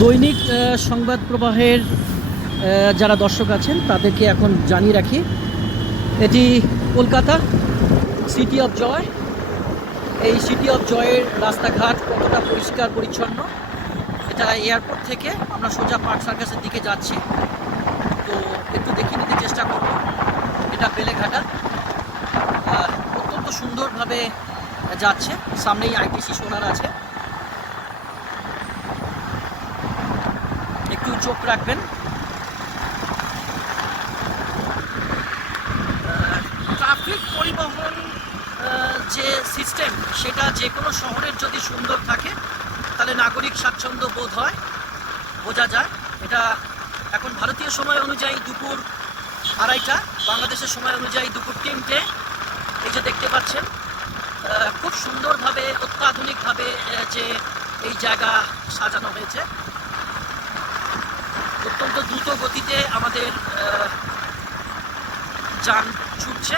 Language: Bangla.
দৈনিক সংবাদ প্রবাহের যারা দর্শক আছেন তাদেরকে এখন জানিয়ে রাখি, এটি কলকাতা সিটি অফ জয়। এই সিটি অফ জয়ের রাস্তাঘাট কতটা পরিষ্কার পরিচ্ছন্ন, এটা এয়ারপোর্ট থেকে আমরা সোজা পার্ক সার্কাসের দিকে যাচ্ছি, তো একটু দেখিয়ে নিতে চেষ্টা করব। এটা বেলেঘাটা, অত্যন্ত সুন্দরভাবে যাচ্ছে। সামনেই আইটিসি সোনার আছে, একটু চোখ রাখবেন। ট্রাফিক পরিবহন যে সিস্টেম, সেটা যে কোনো শহরের যদি সুন্দর থাকে তাহলে নাগরিক স্বাচ্ছন্দ্য বোধ হয়, বোঝা যায়। এটা এখন ভারতীয় সময় অনুযায়ী দুপুর 2:30, বাংলাদেশের সময় অনুযায়ী দুপুর 3টে। এই যে দেখতে পাচ্ছেন, খুব সুন্দরভাবে অত্যাধুনিকভাবে যে এই জায়গা সাজানো হয়েছে। অত্যন্ত দ্রুত গতিতে আমাদের যান ছুটছে।